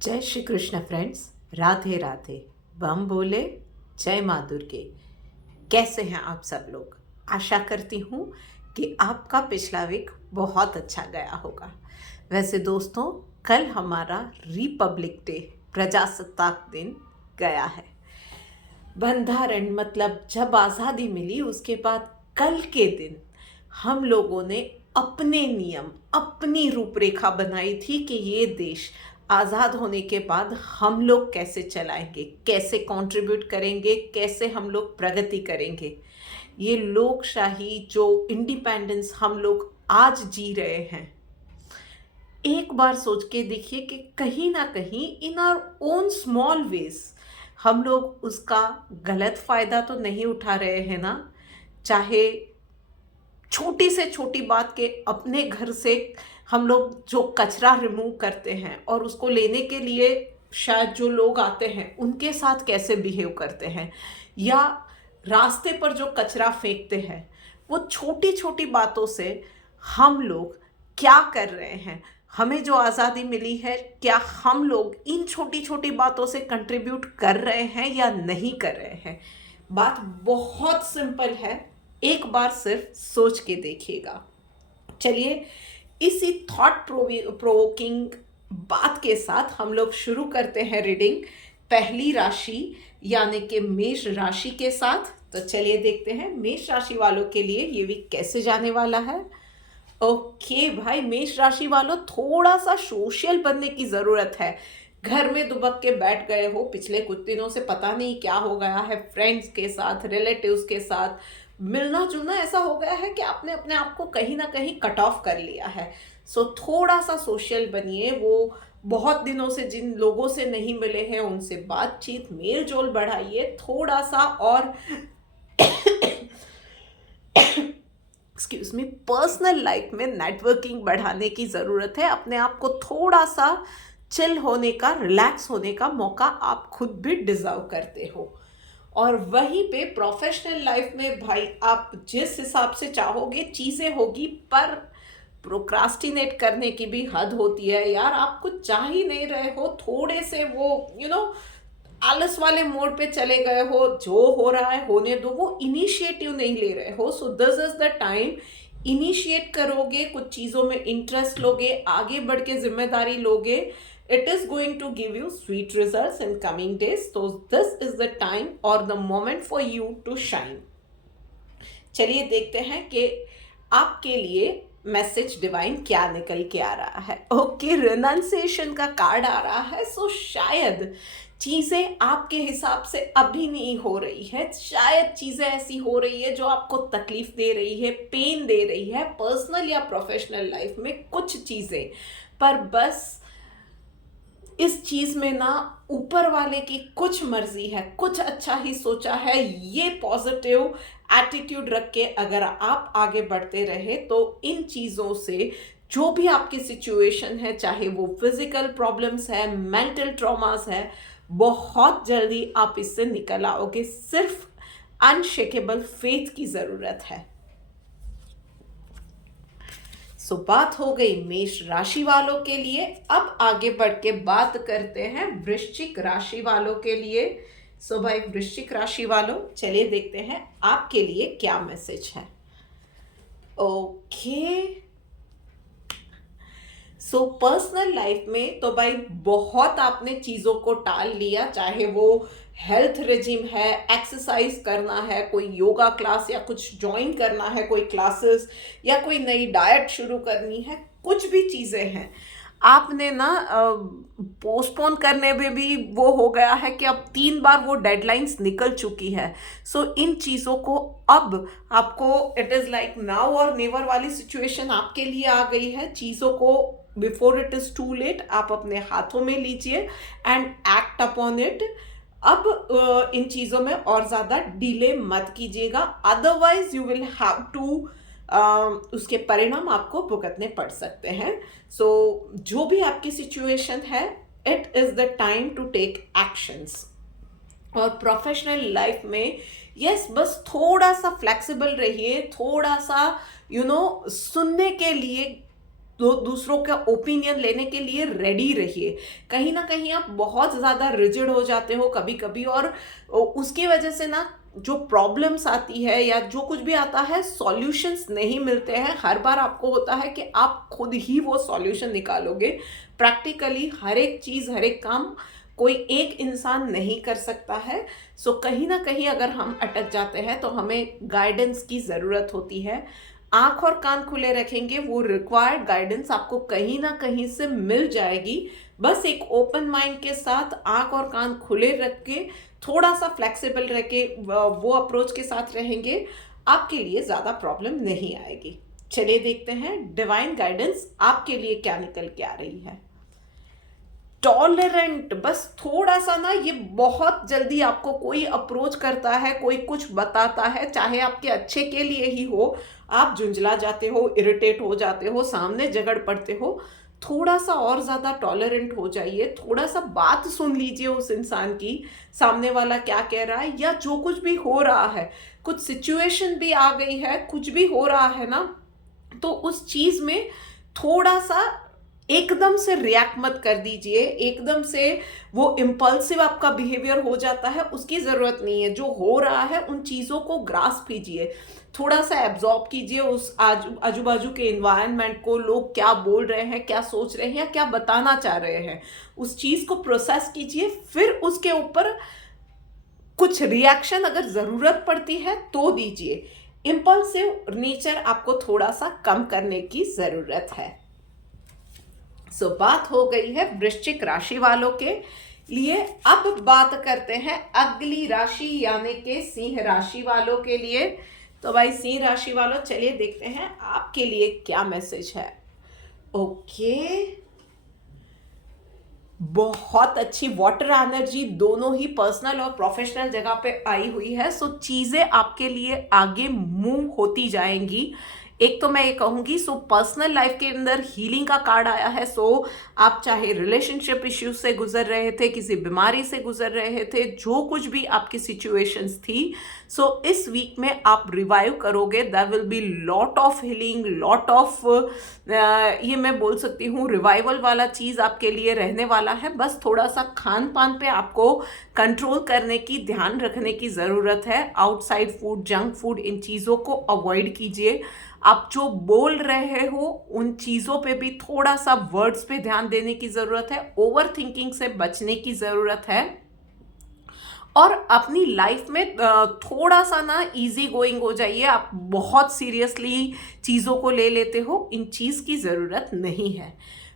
जय श्री कृष्ण फ्रेंड्स, राधे राधे। बम बोले, जय माँ दुर्गे। कैसे हैं आप सब लोग? आशा करती हूँ कि आपका पिछला वीक बहुत अच्छा गया होगा। वैसे दोस्तों, कल हमारा रिपब्लिक डे, प्रजासत्ताक दिन गया है। बंधारण मतलब जब आज़ादी मिली उसके बाद कल के दिन हम लोगों ने अपने नियम, अपनी रूपरेखा बनाई थी कि ये देश आज़ाद होने के बाद हम लोग कैसे चलाएंगे, कैसे कंट्रीब्यूट करेंगे, कैसे हम लोग प्रगति करेंगे। ये लोकशाही जो इंडिपेंडेंस हम लोग आज जी रहे हैं, एक बार सोच के देखिए कि कहीं ना कहीं in our own small ways हम लोग उसका गलत फायदा तो नहीं उठा रहे हैं ना। चाहे छोटी से छोटी बात के अपने घर से हम लोग जो कचरा रिमूव करते हैं और उसको लेने के लिए शायद जो लोग आते हैं उनके साथ कैसे बिहेव करते हैं, या रास्ते पर जो कचरा फेंकते हैं, वो छोटी छोटी बातों से हम लोग क्या कर रहे हैं। हमें जो आज़ादी मिली है, क्या हम लोग इन छोटी छोटी बातों से कंट्रीब्यूट कर रहे हैं या नहीं कर रहे हैं? बात बहुत सिंपल है, एक बार सिर्फ सोच के देखिएगा। चलिए, इसी थॉट प्रोवोकिंग बात के साथ हम लोग शुरू करते हैं रीडिंग पहली राशि यानी कि मेष राशि के साथ। तो चलिए देखते हैं मेष राशि वालों के लिए ये वीक कैसे जाने वाला है। ओके भाई, मेष राशि वालों, थोड़ा सा सोशल बनने की ज़रूरत है। घर में दुबक के बैठ गए हो पिछले कुछ दिनों से, पता नहीं क्या हो गया है, फ्रेंड्स के साथ, रिलेटिव्स के साथ मिलना जुलना ऐसा हो गया है कि आपने अपने आप को कहीं ना कहीं कट ऑफ कर लिया है। सो थोड़ा सा सोशल बनिए। वो बहुत दिनों से जिन लोगों से नहीं मिले हैं उनसे बातचीत, मेल जोल बढ़ाइए थोड़ा सा। और एक्सक्यूज मी, पर्सनल लाइफ में नेटवर्किंग बढ़ाने की ज़रूरत है। अपने आप को थोड़ा सा चिल होने का, रिलैक्स होने का मौका आप खुद भी डिजर्व करते हो। और वहीं पे प्रोफेशनल लाइफ में भाई आप जिस हिसाब से चाहोगे चीज़ें होगी, पर प्रोक्रास्टिनेट करने की भी हद होती है यार। आप कुछ चाह ही नहीं रहे हो, थोड़े से वो आलस वाले मोड पे चले गए हो, जो हो रहा है होने दो, वो इनिशिएटिव नहीं ले रहे हो। So this is the time, initiate करोगे, कुछ चीज़ों में इंटरेस्ट लोगे, आगे बढ़ के जिम्मेदारी लोगे, it is going to give you sweet results in coming days. So this is the time or the moment for you to shine. चलिए देखते हैं कि आपके लिए मैसेज डिवाइन क्या निकल के आ रहा है। ओके, रिनाउंसिएशन का कार्ड आ रहा है। सो शायद चीज़ें आपके हिसाब से अभी नहीं हो रही है, शायद चीज़ें ऐसी हो रही है जो आपको तकलीफ दे रही है, पेन दे रही है, पर्सनल या प्रोफेशनल लाइफ में कुछ चीज़ें। पर बस इस चीज़ में ना ऊपर वाले की कुछ मर्जी है, कुछ अच्छा ही सोचा है। ये पॉजिटिव एटीट्यूड रख के अगर आप आगे बढ़ते रहे तो इन चीज़ों से जो भी आपकी सिचुएशन है, चाहे वो फिजिकल प्रॉब्लम्स है, मेंटल ट्रॉमास है, बहुत जल्दी आप इससे निकल आओगे। सिर्फ अनशेकेबल फेथ की ज़रूरत है। सो बात हो गई मेष राशि वालों के लिए। अब आगे बढ़ के बात करते हैं वृश्चिक राशि वालों के लिए। सो भाई वृश्चिक राशि वालों, चलिए देखते हैं आपके लिए क्या मैसेज है। ओके, सो पर्सनल लाइफ में तो भाई बहुत आपने चीज़ों को टाल लिया, चाहे वो हेल्थ रेजिम है, एक्सरसाइज करना है, कोई योगा क्लास या कुछ ज्वाइन करना है, कोई क्लासेस, या कोई नई डाइट शुरू करनी है, कुछ भी चीज़ें हैं आपने ना पोस्टपोन करने में भी वो हो गया है कि अब 3 बार वो डेडलाइंस निकल चुकी है। सो इन चीज़ों को अब आपको it is like now or never वाली सिचुएशन आपके लिए आ गई है। चीज़ों को before it is too late आप अपने हाथों में लीजिए एंड एक्ट अपॉन इट। अब इन चीज़ों में और ज़्यादा डिले मत कीजिएगा, otherwise you will have to उसके परिणाम आपको भुगतने पड़ सकते हैं। सो जो भी आपकी सिचुएशन है, it is the time to take actions. और प्रोफेशनल लाइफ में यस, बस थोड़ा सा फ्लेक्सिबल रहिए, थोड़ा सा सुनने के लिए दूसरों का ओपिनियन लेने के लिए रेडी रहिए। कहीं ना कहीं आप बहुत ज़्यादा रिजिड हो जाते हो कभी कभी, और उसकी वजह से ना जो प्रॉब्लम्स आती है या जो कुछ भी आता है, सॉल्यूशंस नहीं मिलते हैं। हर बार आपको होता है कि आप खुद ही वो सॉल्यूशन निकालोगे। प्रैक्टिकली हर एक चीज़, हर एक काम कोई एक इंसान नहीं कर सकता है। सो कहीं ना कहीं अगर हम अटक जाते हैं तो हमें गाइडेंस की ज़रूरत होती है। आंख और कान खुले रखेंगे, वो रिक्वायर्ड गाइडेंस आपको कहीं ना कहीं से मिल जाएगी। बस एक ओपन माइंड के साथ आंख और कान खुले रख के, थोड़ा सा फ्लेक्सिबल रह के वो अप्रोच के साथ रहेंगे, आपके लिए ज़्यादा प्रॉब्लम नहीं आएगी। चलिए देखते हैं डिवाइन गाइडेंस आपके लिए क्या निकल के आ रही है। टॉलरेंट, बस थोड़ा सा ना, ये बहुत जल्दी आपको कोई अप्रोच करता है, कोई कुछ बताता है, चाहे आपके अच्छे के लिए ही हो, आप झुंझला जाते हो, इरिटेट हो जाते हो, सामने झगड़ पड़ते हो। थोड़ा सा और ज़्यादा टॉलरेंट हो जाइए, थोड़ा सा बात सुन लीजिए उस इंसान की, सामने वाला क्या कह रहा है या जो कुछ भी हो रहा है। कुछ सिचुएशन भी आ गई है, कुछ भी हो रहा है ना, तो उस चीज़ में थोड़ा सा एकदम से रिएक्ट मत कर दीजिए, एकदम से वो इम्पल्सिव आपका बिहेवियर हो जाता है, उसकी ज़रूरत नहीं है। जो हो रहा है उन चीज़ों को ग्रास्प कीजिए, थोड़ा सा एब्जॉर्ब कीजिए उस आजू बाजू के इन्वायरमेंट को, लोग क्या बोल रहे हैं, क्या सोच रहे हैं या क्या बताना चाह रहे हैं, उस चीज़ को प्रोसेस कीजिए। फिर उसके ऊपर कुछ रिएक्शन अगर ज़रूरत पड़ती है तो दीजिए। इम्पल्सिव नेचर आपको थोड़ा सा कम करने की ज़रूरत है। बात हो गई है वृश्चिक राशि वालों के लिए। अब बात करते हैं अगली राशि यानी कि सिंह राशि वालों के लिए। तो भाई सिंह राशि वालों, चलिए देखते हैं आपके लिए क्या मैसेज है। ओके, बहुत अच्छी वाटर एनर्जी दोनों ही पर्सनल और प्रोफेशनल जगह पे आई हुई है। चीज़ें आपके लिए आगे मूव होती जाएंगी। एक तो मैं ये कहूँगी, पर्सनल लाइफ के अंदर हीलिंग का कार्ड आया है। आप चाहे रिलेशनशिप इश्यूज से गुजर रहे थे, किसी बीमारी से गुजर रहे थे, जो कुछ भी आपकी सिचुएशंस थी, इस वीक में आप रिवाइव करोगे। There will be lot of healing, lot of ये मैं बोल सकती हूँ रिवाइवल वाला चीज़ आपके लिए रहने वाला है। बस थोड़ा सा खान पान पे आपको कंट्रोल करने की, ध्यान रखने की ज़रूरत है। आउटसाइड फूड, जंक फूड, इन चीज़ों को अवॉइड कीजिए। आप जो बोल रहे हो उन चीज़ों पे भी थोड़ा सा वर्ड्स पे ध्यान देने की ज़रूरत है। ओवर थिंकिंग से बचने की ज़रूरत है। और अपनी लाइफ में थोड़ा सा ना इजी गोइंग हो जाइए। आप बहुत सीरियसली चीज़ों को ले लेते हो, इन चीज़ की ज़रूरत नहीं है।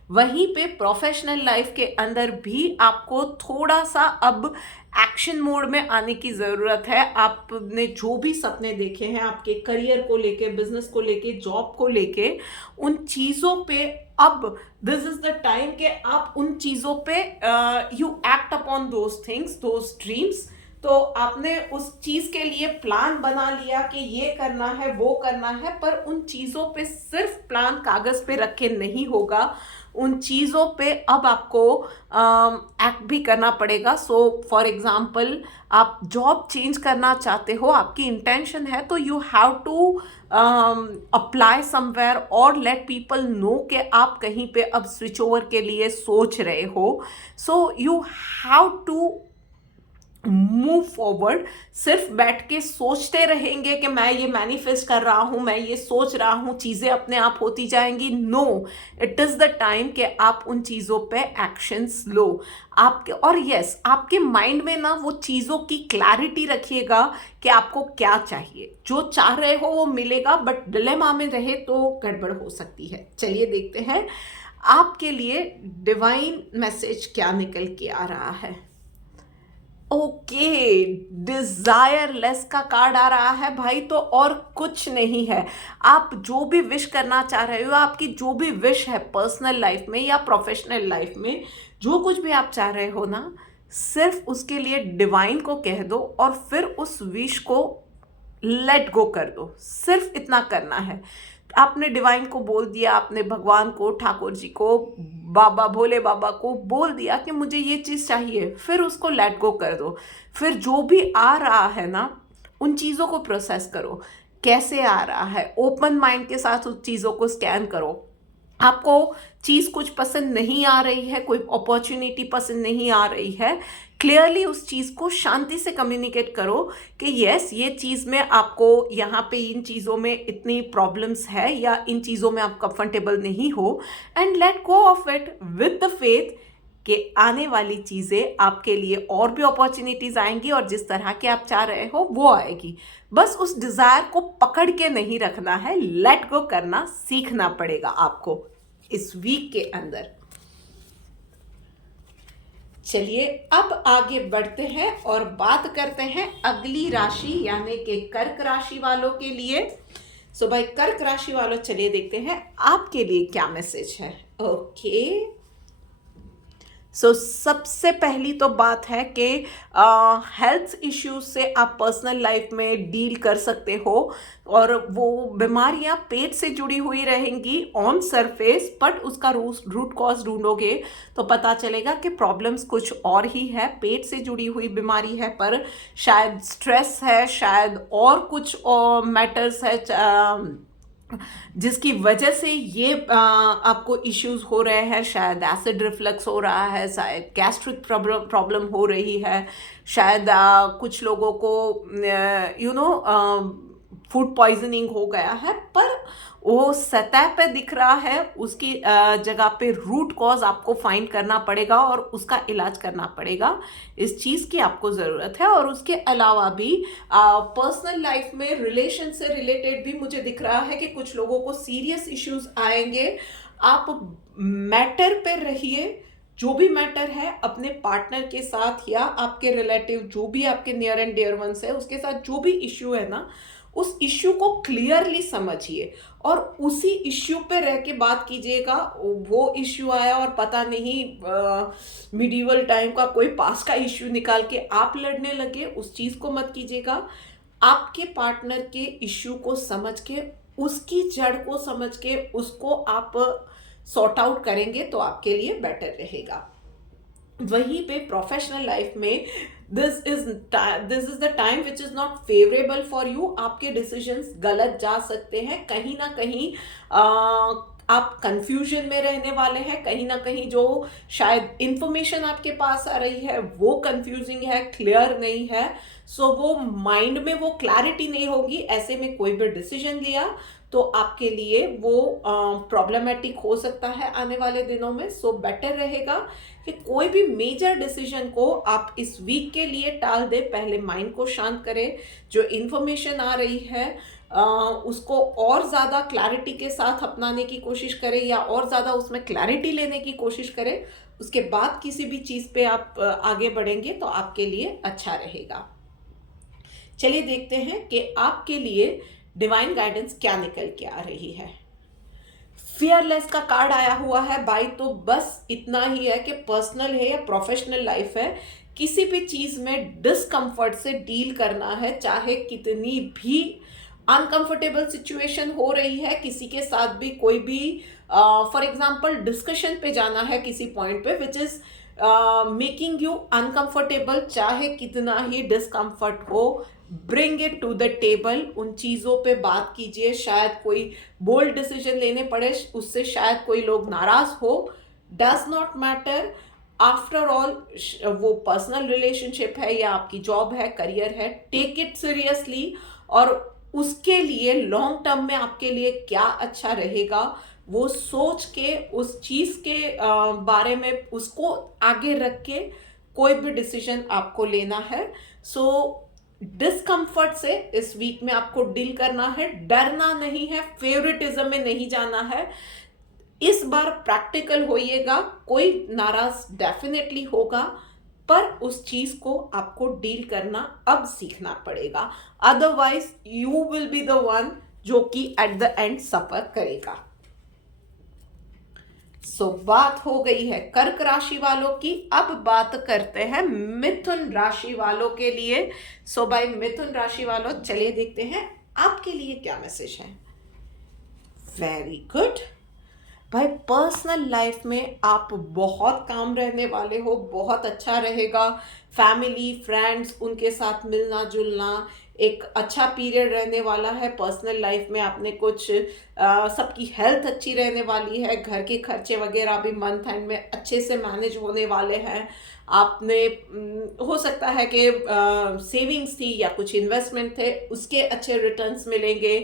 वहीं पे प्रोफेशनल लाइफ के अंदर भी आपको थोड़ा सा अब एक्शन मोड में आने की ज़रूरत है। आपने जो भी सपने देखे हैं आपके करियर को लेके, बिजनेस को लेके, जॉब को लेके, उन चीज़ों पे अब दिस इज द टाइम कि आप उन चीज़ों पे you act upon those things, those dreams. तो आपने उस चीज़ के लिए प्लान बना लिया कि ये करना है, वो करना है, पर उन चीज़ों पे सिर्फ प्लान कागज़ पे रख के नहीं होगा। उन चीज़ों पे अब आपको एक्ट भी करना पड़ेगा। फॉर एग्ज़ाम्पल, आप जॉब चेंज करना चाहते हो, आपकी इंटेंशन है, तो you have to apply somewhere और लेट पीपल नो कि आप कहीं पे अब स्विच ओवर के लिए सोच रहे हो। You have to move forward. सिर्फ बैठ के सोचते रहेंगे कि मैं ये मैनिफेस्ट कर रहा हूँ, मैं ये सोच रहा हूँ, चीज़ें अपने आप होती जाएंगी। No, it is the time कि आप उन चीज़ों पे एक्शंस लो। आपके और यस, आपके माइंड में ना वो चीज़ों की क्लैरिटी रखिएगा कि आपको क्या चाहिए। जो चाह रहे हो वो मिलेगा, बट डिलेमा में रहे तो गड़बड़ हो सकती है। चलिए देखते हैं आपके लिए डिवाइन मैसेज क्या निकल के आ रहा है। ओके, डिजायरलेस का कार्ड आ रहा है भाई। तो और कुछ नहीं है, आप जो भी विश करना चाह रहे हो, आपकी जो भी विश है पर्सनल लाइफ में या प्रोफेशनल लाइफ में, जो कुछ भी आप चाह रहे हो ना, सिर्फ उसके लिए डिवाइन को कह दो और फिर उस विश को लेट गो कर दो। सिर्फ इतना करना है। आपने डिवाइन को बोल दिया, आपने भगवान को, ठाकुर जी को, बाबा, भोले बाबा को बोल दिया कि मुझे ये चीज़ चाहिए, फिर उसको लेट गो कर दो। फिर जो भी आ रहा है ना, उन चीज़ों को प्रोसेस करो। कैसे आ रहा है, ओपन माइंड के साथ उस चीज़ों को स्कैन करो। आपको चीज़ कुछ पसंद नहीं आ रही है, कोई अपॉर्चुनिटी पसंद नहीं आ रही है, क्लियरली उस चीज़ को शांति से कम्युनिकेट करो कि यस ये चीज़ में आपको यहाँ पे इन चीज़ों में इतनी प्रॉब्लम्स है या इन चीज़ों में आप कंफर्टेबल नहीं हो, and let go of it with the faith कि आने वाली चीज़ें आपके लिए और भी अपॉर्चुनिटीज़ आएंगी और जिस तरह के आप चाह रहे हो वो आएगी। बस उस डिज़ायर को पकड़ के नहीं रखना है, लेट गो करना सीखना पड़ेगा आपको इस वीक के अंदर। चलिए अब आगे बढ़ते हैं और बात करते हैं अगली राशि यानी कि कर्क राशि वालों के लिए। सो भाई कर्क राशि वालों, चलिए देखते हैं आपके लिए क्या मैसेज है। ओके, सो सबसे पहली तो बात है कि हेल्थ इश्यूज से आप पर्सनल लाइफ में डील कर सकते हो और वो बीमारियां पेट से जुड़ी हुई रहेंगी ऑन सरफेस, बट उसका रूट कॉज ढूंढोगे तो पता चलेगा कि प्रॉब्लम्स कुछ और ही है, पेट से जुड़ी हुई बीमारी है, पर शायद स्ट्रेस है, शायद और कुछ मैटर्स है जिसकी वजह से ये आपको इश्यूज हो रहे हैं। शायद एसिड रिफ्लक्स हो रहा है, शायद गैस्ट्रिक प्रॉब्लम हो रही है, शायद कुछ लोगों को फूड पॉइजनिंग हो गया है, पर वो सतह पे दिख रहा है, उसकी जगह पे रूट कॉज आपको फाइंड करना पड़ेगा और उसका इलाज करना पड़ेगा। इस चीज़ की आपको ज़रूरत है। और उसके अलावा भी पर्सनल लाइफ में रिलेशन से रिलेटेड भी मुझे दिख रहा है कि कुछ लोगों को सीरियस इश्यूज आएंगे। आप मैटर पे रहिए, जो भी मैटर है अपने पार्टनर के साथ या आपके रिलेटिव जो भी आपके नियर एंड डियर वंस है उसके साथ जो भी इश्यू है ना, उस इश्यू को क्लियरली समझिए और उसी इश्यू पे रह के बात कीजिएगा। वो इश्यू आया और पता नहीं मिडिवल टाइम का कोई पास का इश्यू निकाल के आप लड़ने लगे, उस चीज़ को मत कीजिएगा। आपके पार्टनर के इश्यू को समझ के, उसकी जड़ को समझ के उसको आप सॉर्ट आउट करेंगे तो आपके लिए बेटर रहेगा। वहीं पे प्रोफेशनल लाइफ में this is the time which is not favourable for you. आपके डिसीजंस गलत जा सकते हैं, कहीं ना कहीं आप कंफ्यूजन में रहने वाले हैं, कहीं ना कहीं जो शायद इंफॉर्मेशन आपके पास आ रही है वो कंफ्यूजिंग है, क्लियर नहीं है। सो वो माइंड में वो क्लैरिटी नहीं होगी, ऐसे में कोई भी डिसीजन लिया तो आपके लिए वो प्रॉब्लमेटिक हो सकता है आने वाले दिनों में। सो बेटर रहेगा कि कोई भी मेजर डिसीजन को आप इस वीक के लिए टाल दे, पहले माइंड को शांत करें, जो इन्फॉर्मेशन आ रही है उसको और ज़्यादा क्लैरिटी के साथ अपनाने की कोशिश करें या और ज़्यादा उसमें क्लैरिटी लेने की कोशिश करें। उसके बाद किसी भी चीज़ पे आप आगे बढ़ेंगे तो आपके लिए अच्छा रहेगा। चलिए देखते हैं कि आपके लिए डिवाइन गाइडेंस क्या निकल के आ रही है। फियरलेस का कार्ड आया हुआ है भाई, तो बस इतना ही है कि पर्सनल है या प्रोफेशनल लाइफ है, किसी भी चीज में डिस्कंफर्ट से डील करना है, चाहे कितनी भी अनकंफर्टेबल सिचुएशन हो रही है, किसी के साथ भी कोई भी फॉर एग्जांपल डिस्कशन पे जाना है किसी पॉइंट पे which is making you uncomfortable, चाहे कितना ही डिस्कंफर्ट हो, bring it to the table, उन चीज़ों पे बात कीजिए। शायद कोई बोल्ड डिसीजन लेने पड़े, उससे शायद कोई लोग नाराज हो, does not matter. After all वो पर्सनल रिलेशनशिप है या आपकी जॉब है, करियर है, टेक इट सीरियसली और उसके लिए लॉन्ग टर्म में आपके लिए क्या अच्छा रहेगा वो सोच के, उस चीज़ के बारे में उसको आगे रख के कोई भी डिसीजन आपको लेना है। सो डिस्कंफर्ट से इस वीक में आपको डील करना है, डरना नहीं है, फेवरेटिज्म में नहीं जाना है। इस बार प्रैक्टिकल होइएगा, कोई नाराज डेफिनेटली होगा, पर उस चीज को आपको डील करना अब सीखना पड़ेगा, otherwise you will be the one जो कि एट द एंड सफर करेगा। बात हो गई है कर्क राशि वालों की, अब बात करते हैं मिथुन राशि वालों के लिए। भाई मिथुन राशि वालों, चलिए देखते हैं आपके लिए क्या मैसेज है। वेरी गुड भाई, पर्सनल लाइफ में आप बहुत काम रहने वाले हो, बहुत अच्छा रहेगा। फैमिली फ्रेंड्स उनके साथ मिलना जुलना, एक अच्छा पीरियड रहने वाला है। पर्सनल लाइफ में आपने कुछ सबकी हेल्थ अच्छी रहने वाली है, घर के खर्चे वगैरह भी मंथ एंड में अच्छे से मैनेज होने वाले हैं। आपने हो सकता है कि सेविंग्स थी या कुछ इन्वेस्टमेंट थे, उसके अच्छे रिटर्न्स मिलेंगे।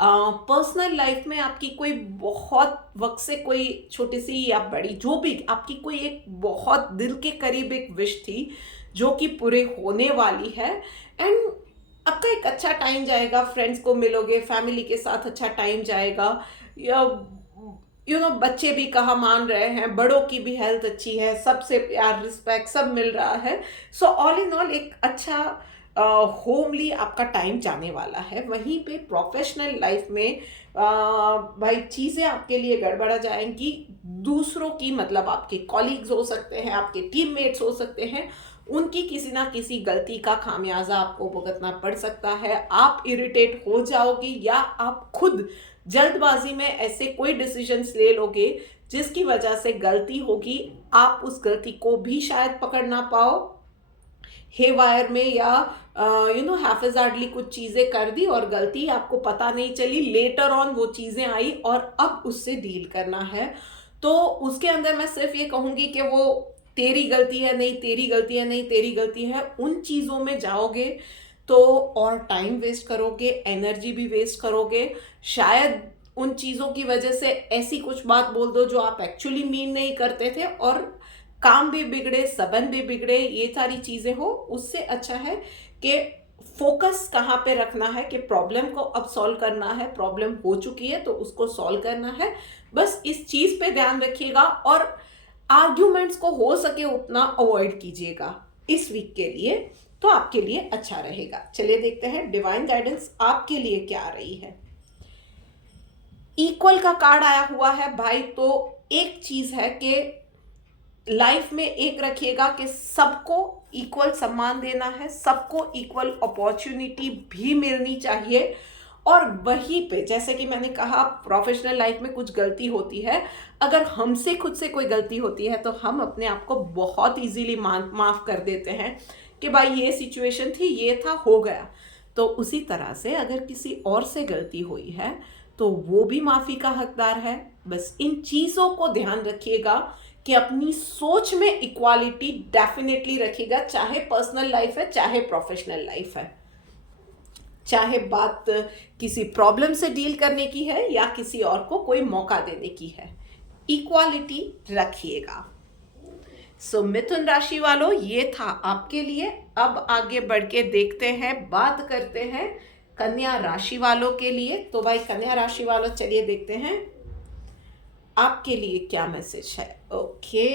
पर्सनल लाइफ में आपकी कोई बहुत वक्त से कोई छोटी सी या बड़ी जो भी आपकी कोई एक बहुत दिल के करीब एक विश थी जो कि पूरे होने वाली है। एंड आपका एक अच्छा टाइम जाएगा, फ्रेंड्स को मिलोगे, फैमिली के साथ अच्छा टाइम जाएगा। या बच्चे भी कहाँ मान रहे हैं, बड़ों की भी हेल्थ अच्छी है, सबसे प्यार रिस्पेक्ट सब मिल रहा है। सो ऑल इन ऑल एक अच्छा होमली आपका टाइम जाने वाला है। वहीं पे प्रोफेशनल लाइफ में भाई चीज़ें आपके लिए गड़बड़ा जाएंगी। दूसरों की मतलब आपके कॉलीग्स हो सकते हैं, आपके टीममेट्स हो सकते हैं, उनकी किसी ना किसी गलती का खामियाजा आपको भुगतना पड़ सकता है। आप इरिटेट हो जाओगे या आप खुद जल्दबाजी में ऐसे कोई डिसीजंस ले लोगे जिसकी वजह से गलती होगी, आप उस गलती को भी शायद पकड़ ना पाओ। हेवायर में या हैफेजार्डली कुछ चीज़ें कर दी और गलती आपको पता नहीं चली, लेटर ऑन वो चीज़ें आई और अब उससे डील करना है। तो उसके अंदर मैं सिर्फ ये कहूँगी कि वो तेरी गलती है नहीं, तेरी गलती है नहीं, तेरी गलती है, उन चीज़ों में जाओगे तो और टाइम वेस्ट करोगे, एनर्जी भी वेस्ट करोगे। शायद उन चीज़ों की वजह से ऐसी कुछ बात बोल दो जो आप एक्चुअली मीन नहीं करते थे और काम भी बिगड़े, संबंध भी बिगड़े, ये सारी चीज़ें हो। उससे अच्छा है कि फोकस कहाँ पे रखना है कि प्रॉब्लम को अब सॉल्व करना है। प्रॉब्लम हो चुकी है तो उसको सॉल्व करना है, बस इस चीज़ पे ध्यान रखिएगा। और आर्ग्यूमेंट्स को हो सके उतना अवॉइड कीजिएगा इस वीक के लिए, तो आपके लिए अच्छा रहेगा। चलिए देखते हैं डिवाइन गाइडेंस आपके लिए क्या आ रही है। इक्वल का कार्ड आया हुआ है भाई, तो एक चीज है कि लाइफ में एक रखिएगा कि सबको इक्वल सम्मान देना है, सबको इक्वल अपॉर्चुनिटी भी मिलनी चाहिए। और वहीं पे जैसे कि मैंने कहा, प्रोफेशनल लाइफ में कुछ गलती होती है, अगर हमसे खुद से कोई गलती होती है तो हम अपने आप को बहुत इजीली माफ़ कर देते हैं कि भाई ये सिचुएशन थी, ये था, हो गया। तो उसी तरह से अगर किसी और से गलती हुई है तो वो भी माफ़ी का हकदार है। बस इन चीज़ों को ध्यान रखिएगा कि अपनी सोच में इक्वालिटी डेफिनेटली रखिएगा, चाहे पर्सनल लाइफ है चाहे प्रोफेशनल लाइफ है, चाहे बात किसी प्रॉब्लम से डील करने की है या किसी और को कोई मौका देने की है, इक्वालिटी रखिएगा। सो मिथुन राशि वालों, ये था आपके लिए। अब आगे बढ़ के देखते हैं, बात करते हैं कन्या राशि वालों के लिए। तो भाई कन्या राशि वालों, चलिए देखते हैं आपके लिए क्या मैसेज है। ओके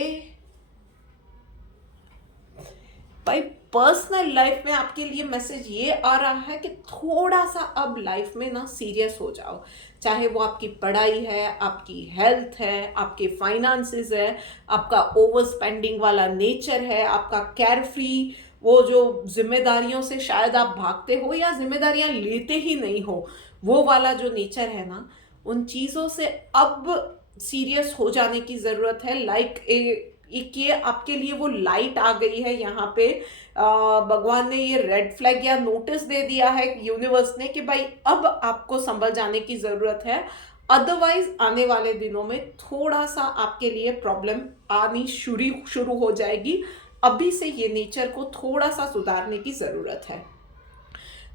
भाई, पर्सनल लाइफ में आपके लिए मैसेज ये आ रहा है कि थोड़ा सा अब लाइफ में ना सीरियस हो जाओ। चाहे वो आपकी पढ़ाई है, आपकी हेल्थ है, आपके फाइनेंसेस है, आपका ओवर स्पेंडिंग वाला नेचर है, आपका केयर फ्री, वो जो जिम्मेदारियों से शायद आप भागते हो या जिम्मेदारियां लेते ही नहीं हो, वो वाला जो नेचर है ना, उन चीज़ों से अब सीरियस हो जाने की ज़रूरत है। लाइक एक ये आपके लिए वो लाइट आ गई है यहाँ पे। भगवान ने ये रेड फ्लैग या नोटिस दे दिया है यूनिवर्स ने कि भाई अब आपको संभल जाने की ज़रूरत है, अदरवाइज आने वाले दिनों में थोड़ा सा आपके लिए प्रॉब्लम आनी शुरू हो जाएगी। अभी से ये नेचर को थोड़ा सा सुधारने की ज़रूरत है।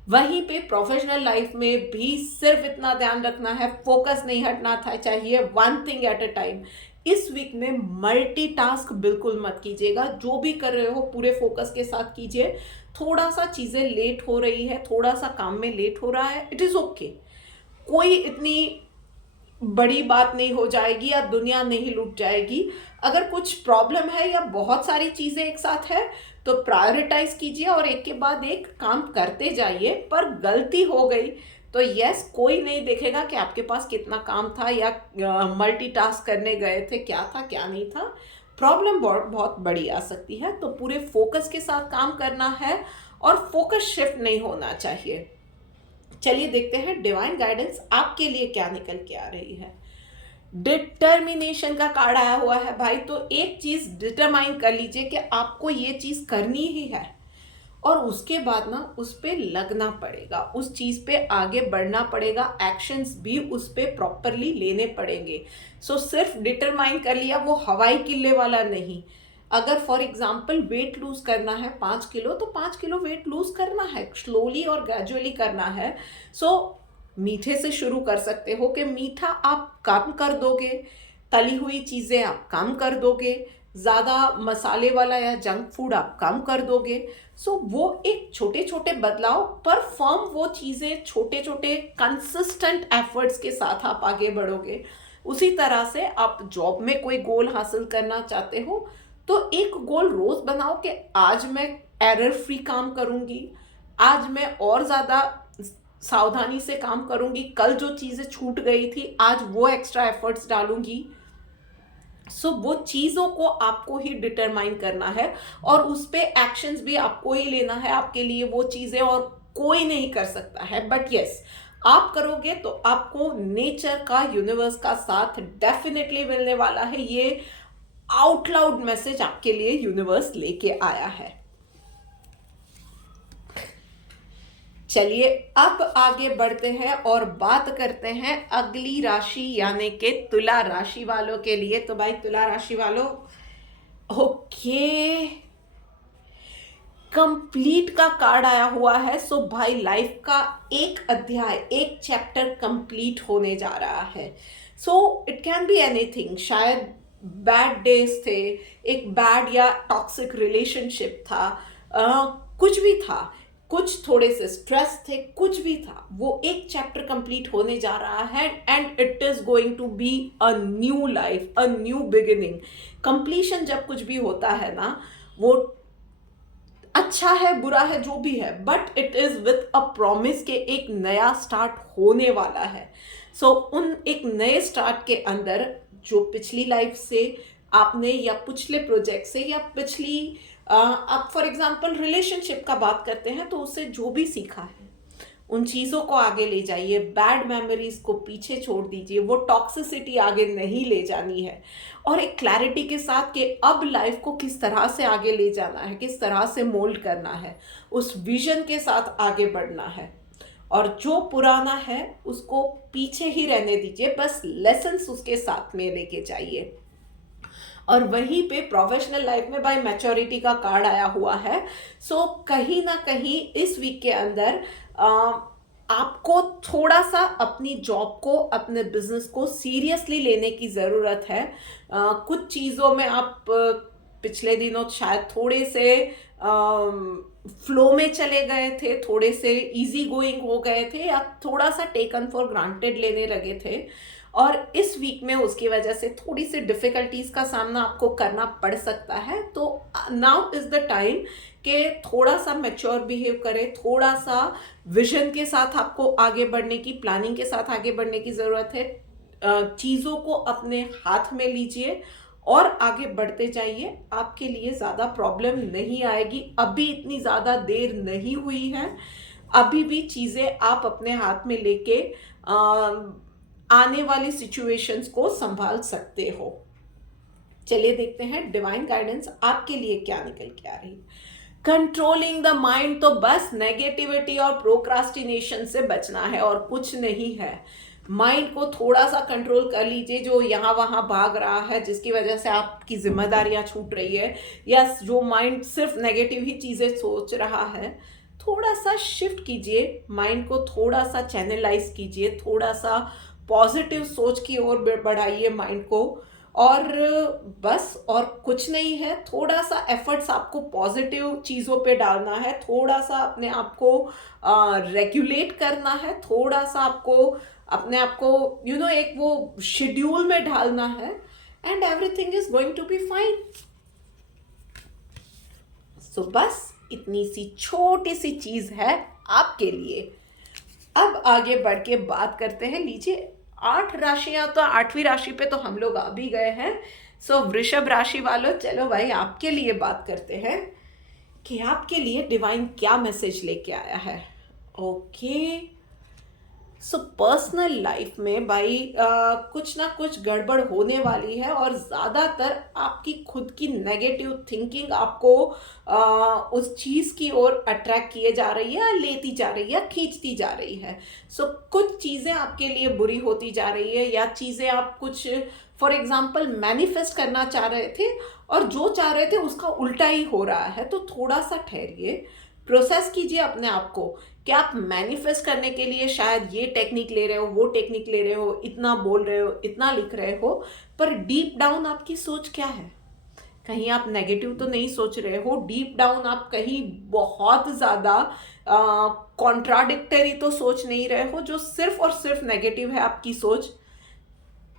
वहीं पे प्रोफेशनल लाइफ में भी सिर्फ इतना ध्यान रखना है, फोकस नहीं हटना था चाहिए, one thing at a time. इस वीक में मल्टीटास्क बिल्कुल मत कीजिएगा, जो भी कर रहे हो पूरे फोकस के साथ कीजिए। थोड़ा सा चीज़ें लेट हो रही है, थोड़ा सा काम में लेट हो रहा है, इट इज़ ओके, कोई इतनी बड़ी बात नहीं हो जाएगी या दुनिया नहीं लूट जाएगी। अगर कुछ प्रॉब्लम है या बहुत सारी चीज़ें एक साथ है तो प्रायोरिटाइज कीजिए और एक के बाद एक काम करते जाइए। पर गलती हो गई तो यस, कोई नहीं देखेगा कि आपके पास कितना काम था या मल्टीटास्क करने गए थे, क्या था क्या नहीं था। प्रॉब्लम बहुत बड़ी आ सकती है, तो पूरे फोकस के साथ काम करना है और फोकस शिफ्ट नहीं होना चाहिए। चलिए देखते हैं डिवाइन गाइडेंस आपके लिए क्या निकल के आ रही है। डिटर्मिनेशन का कार्ड आया हुआ है भाई, तो एक चीज डिटरमाइन कर लीजिए कि आपको ये चीज करनी ही है और उसके बाद ना उस पे लगना पड़ेगा, उस चीज़ पे आगे बढ़ना पड़ेगा, एक्शंस भी उस पे प्रॉपरली लेने पड़ेंगे। सो सिर्फ डिटरमाइन कर लिया वो हवाई किले वाला नहीं। अगर फॉर एग्जाम्पल वेट लूज करना है 5 किलो, तो 5 किलो वेट लूज करना है, स्लोली और ग्रेजुअली करना है। सो मीठे से शुरू कर सकते हो कि मीठा आप कम कर दोगे, तली हुई चीज़ें आप कम कर दोगे, ज़्यादा मसाले वाला या जंक फूड आप कम कर दोगे। सो वो एक छोटे छोटे बदलाव पर फर्म वो चीज़ें छोटे छोटे कंसिस्टेंट एफर्ट्स के साथ आप आगे बढ़ोगे। उसी तरह से आप जॉब में कोई गोल हासिल करना चाहते हो तो एक गोल रोज बनाओ कि आज मैं एरर फ्री काम करूंगी, आज मैं और ज़्यादा सावधानी से काम करूंगी, कल जो चीज़ें छूट गई थी आज वो एक्स्ट्रा एफर्ट्स डालूंगी। सो वो चीज़ों को आपको ही डिटरमाइन करना है और उस पे एक्शंस भी आपको ही लेना है। आपके लिए वो चीज़ें और कोई नहीं कर सकता है, बट यस आप करोगे तो आपको नेचर का, यूनिवर्स का साथ डेफिनेटली मिलने वाला है। ये आउट लाउड मैसेज आपके लिए यूनिवर्स लेके आया है। चलिए अब आगे बढ़ते हैं और बात करते हैं अगली राशि यानी कि तुला राशि वालों के लिए। तो भाई तुला राशि वालों, ओके, कंप्लीट का कार्ड आया हुआ है। सो भाई लाइफ का एक अध्याय, एक चैप्टर कंप्लीट होने जा रहा है। So it can be anything, शायद बैड डेज थे, एक बैड या टॉक्सिक रिलेशनशिप था, कुछ भी था, कुछ थोड़े से स्ट्रेस थे, कुछ भी था, वो एक चैप्टर कंप्लीट होने जा रहा है and it is going to be a new life, a new beginning. Completion जब कुछ भी होता है ना, वो अच्छा है बुरा है जो भी है, but it is with a promise के एक नया स्टार्ट होने वाला है। सो उन एक नए स्टार्ट के अंदर जो पिछली लाइफ से आपने या पिछले प्रोजेक्ट से या पिछली आप फॉर एग्जांपल रिलेशनशिप का बात करते हैं तो उससे जो भी सीखा है उन चीज़ों को आगे ले जाइए, बैड मेमोरीज को पीछे छोड़ दीजिए, वो टॉक्सिसिटी आगे नहीं ले जानी है और एक क्लैरिटी के साथ कि अब लाइफ को किस तरह से आगे ले जाना है, किस तरह से मोल्ड करना है, उस विजन के साथ आगे बढ़ना है। और जो पुराना है उसको पीछे ही रहने दीजिए, बस लेसन्स उसके साथ में लेके जाइए। और वहीं पे प्रोफेशनल लाइफ में बाय मैच्योरिटी का कार्ड आया हुआ है। सो कहीं ना कहीं इस वीक के अंदर आपको थोड़ा सा अपनी जॉब को, अपने बिजनेस को सीरियसली लेने की ज़रूरत है। कुछ चीज़ों में आप पिछले दिनों शायद थोड़े से फ्लो में चले गए थे, थोड़े से इजी गोइंग हो गए थे या थोड़ा सा टेकन फॉर ग्रांटेड लेने लगे थे और इस वीक में उसकी वजह से थोड़ी सी डिफ़िकल्टीज़ का सामना आपको करना पड़ सकता है। तो नाउ इज़ द टाइम कि थोड़ा सा मैच्योर बिहेव करें, थोड़ा सा विजन के साथ आपको आगे बढ़ने की, प्लानिंग के साथ आगे बढ़ने की ज़रूरत है। चीज़ों को अपने हाथ में लीजिए और आगे बढ़ते जाइए, आपके लिए ज़्यादा प्रॉब्लम नहीं आएगी। अभी इतनी ज़्यादा देर नहीं हुई है, अभी भी चीज़ें आप अपने हाथ में लेके आने वाली सिचुएशंस को संभाल सकते हो। चलिए देखते हैं डिवाइन गाइडेंस आपके लिए क्या निकल के आ रही है। कंट्रोलिंग द माइंड, तो बस नेगेटिविटी और प्रोक्रास्टिनेशन से बचना है और कुछ नहीं है। माइंड को थोड़ा सा कंट्रोल कर लीजिए, जो यहाँ वहाँ भाग रहा है जिसकी वजह से आपकी जिम्मेदारियाँ छूट रही है, या जो माइंड सिर्फ नेगेटिव ही चीज़ें सोच रहा है, थोड़ा सा शिफ्ट कीजिए, माइंड को थोड़ा सा चैनलाइज कीजिए, थोड़ा सा पॉजिटिव सोच की ओर बढ़ाइए माइंड को। और बस और कुछ नहीं है, थोड़ा सा एफर्ट्स आपको पॉजिटिव चीज़ों पे डालना है, थोड़ा सा अपने आप को रेगुलेट करना है, थोड़ा सा आपको अपने आप को एक वो शेड्यूल में ढालना है and everything is going to be fine. So बस इतनी सी छोटी सी चीज़ है आपके लिए। अब आगे बढ़ के बात करते हैं, लीजिए 8 राशियां, तो 8वीं राशि पे तो हम लोग आ भी गए हैं। सो वृषभ राशि वालों, चलो भाई आपके लिए बात करते हैं कि आपके लिए डिवाइन क्या मैसेज लेके आया है। ओके, सो पर्सनल लाइफ में भाई कुछ ना कुछ गड़बड़ होने वाली है, और ज़्यादातर आपकी खुद की नेगेटिव थिंकिंग आपको उस चीज़ की ओर अट्रैक्ट किए जा रही है, लेती जा रही है, खींचती जा रही है। सो कुछ चीज़ें आपके लिए बुरी होती जा रही है, या चीज़ें आप कुछ फॉर एग्जाम्पल मैनिफेस्ट करना चाह रहे थे और जो चाह रहे थे उसका उल्टा ही हो रहा है। तो थोड़ा सा ठहरिए, प्रोसेस कीजिए अपने आप को कि आप मैनिफेस्ट करने के लिए शायद ये टेक्निक ले रहे हो, वो टेक्निक ले रहे हो, इतना बोल रहे हो, इतना लिख रहे हो, पर डीप डाउन आपकी सोच क्या है? कहीं आप नेगेटिव तो नहीं सोच रहे हो? डीप डाउन आप कहीं बहुत ज़्यादा कॉन्ट्राडिक्टरी तो सोच नहीं रहे हो, जो सिर्फ और सिर्फ नेगेटिव है आपकी सोच?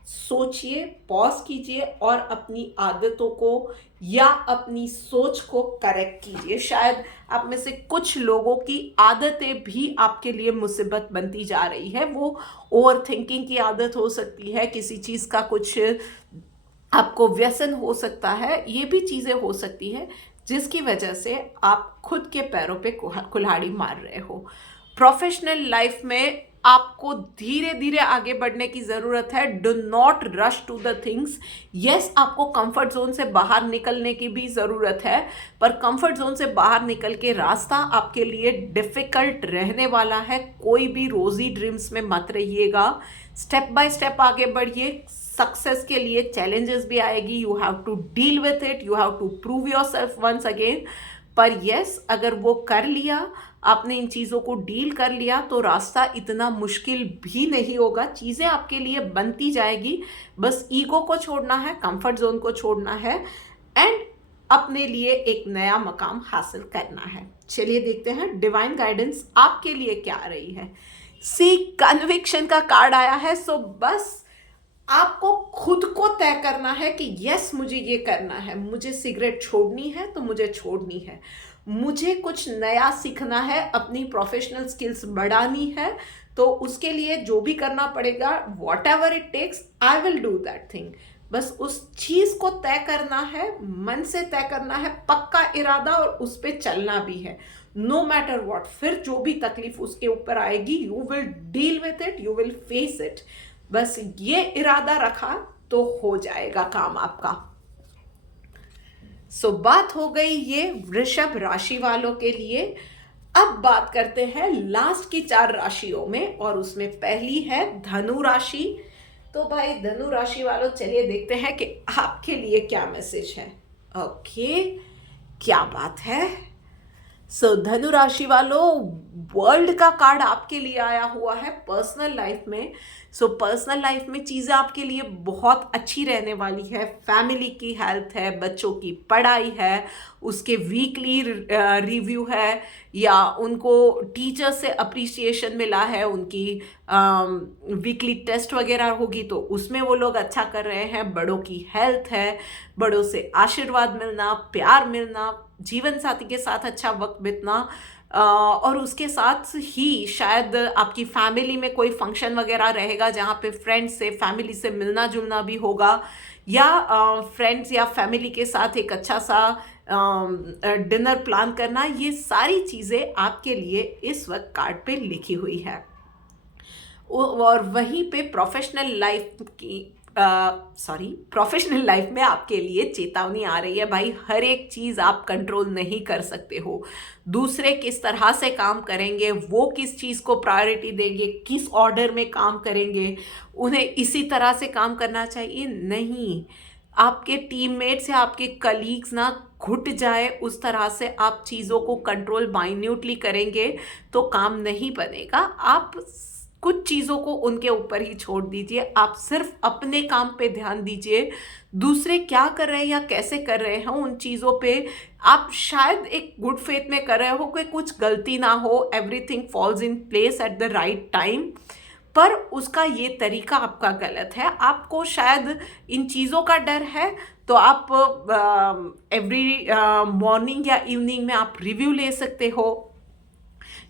सोचिए, पॉज कीजिए और अपनी आदतों को या अपनी सोच को करेक्ट कीजिए। शायद आप में से कुछ लोगों की आदतें भी आपके लिए मुसीबत बनती जा रही है। वो ओवर थिंकिंग की आदत हो सकती है, किसी चीज़ का कुछ आपको व्यसन हो सकता है, ये भी चीज़ें हो सकती है जिसकी वजह से आप खुद के पैरों पे कुल्हाड़ी मार रहे हो। प्रोफेशनल लाइफ में आपको धीरे धीरे आगे बढ़ने की ज़रूरत है। Do not rush to the things. Yes, आपको कंफर्ट जोन से बाहर निकलने की भी ज़रूरत है, पर कंफर्ट जोन से बाहर निकल के रास्ता आपके लिए डिफ़िकल्ट रहने वाला है। कोई भी रोज़ी ड्रीम्स में मत रहिएगा, स्टेप बाय स्टेप आगे बढ़िए। सक्सेस के लिए चैलेंजेस भी आएगी, you have to deal with it, you have to prove yourself once again. पर यस, अगर वो कर लिया, आपने इन चीज़ों को डील कर लिया, तो रास्ता इतना मुश्किल भी नहीं होगा, चीज़ें आपके लिए बनती जाएगी। बस ईगो को छोड़ना है, कंफर्ट जोन को छोड़ना है, एंड अपने लिए एक नया मकाम हासिल करना है। चलिए देखते हैं डिवाइन गाइडेंस आपके लिए क्या आ रही है। सी कन्विक्शन का कार्ड आया है। सो बस आपको खुद को तय करना है कि यस, मुझे ये करना है, मुझे सिगरेट छोड़नी है तो मुझे छोड़नी है, मुझे कुछ नया सीखना है, अपनी प्रोफेशनल स्किल्स बढ़ानी है, तो उसके लिए जो भी करना पड़ेगा, whatever it takes, I will do that thing. बस उस चीज़ को तय करना है, मन से तय करना है, पक्का इरादा, और उस पर चलना भी है, नो मैटर वॉट। फिर जो भी तकलीफ उसके ऊपर आएगी, you will deal with it, you will face it. बस ये इरादा रखा तो हो जाएगा काम आपका। सो बात हो गई ये वृषभ राशि वालों के लिए। अब बात करते हैं लास्ट की 4 राशियों में, और उसमें पहली है धनु राशि। तो भाई धनु राशि वालों, चलिए देखते हैं कि आपके लिए क्या मैसेज है। ओके, क्या बात है। सो धनु राशि वालों, वर्ल्ड का कार्ड आपके लिए आया हुआ है पर्सनल लाइफ में। सो पर्सनल लाइफ में चीज़ें आपके लिए बहुत अच्छी रहने वाली है। फैमिली की हेल्थ है, बच्चों की पढ़ाई है, उसके वीकली रिव्यू है, या उनको टीचर से अप्रिसिएशन मिला है, उनकी वीकली टेस्ट वगैरह होगी तो उसमें वो लोग अच्छा कर रहे हैं। बड़ों की हेल्थ है, बड़ों से आशीर्वाद मिलना, प्यार मिलना, जीवन साथी के साथ अच्छा वक्त बिताना, और उसके साथ ही शायद आपकी फैमिली में कोई फंक्शन वगैरह रहेगा जहाँ पे फ्रेंड्स से, फैमिली से मिलना जुलना भी होगा, या फ्रेंड्स या फैमिली के साथ एक अच्छा सा डिनर प्लान करना। ये सारी चीज़ें आपके लिए इस वक्त कार्ड पे लिखी हुई है। और वहीं पे प्रोफेशनल लाइफ में आपके लिए चेतावनी आ रही है। भाई, हर एक चीज़ आप कंट्रोल नहीं कर सकते हो। दूसरे किस तरह से काम करेंगे, वो किस चीज़ को प्रायोरिटी देंगे, किस ऑर्डर में काम करेंगे, उन्हें इसी तरह से काम करना चाहिए, नहीं। आपके टीममेट्स या आपके कलीग्स ना घुट जाए उस तरह से आप चीज़ों को कंट्रोल माइन्यूटली करेंगे तो काम नहीं बनेगा। आप कुछ चीज़ों को उनके ऊपर ही छोड़ दीजिए, आप सिर्फ अपने काम पे ध्यान दीजिए। दूसरे क्या कर रहे हैं या कैसे कर रहे हैं, उन चीज़ों पे आप शायद एक गुड फेथ में कर रहे हो कि कुछ गलती ना हो, everything falls in place at the right time, पर उसका ये तरीका आपका गलत है। आपको शायद इन चीज़ों का डर है, तो आप एवरी मॉर्निंग या इवनिंग में आप रिव्यू ले सकते हो,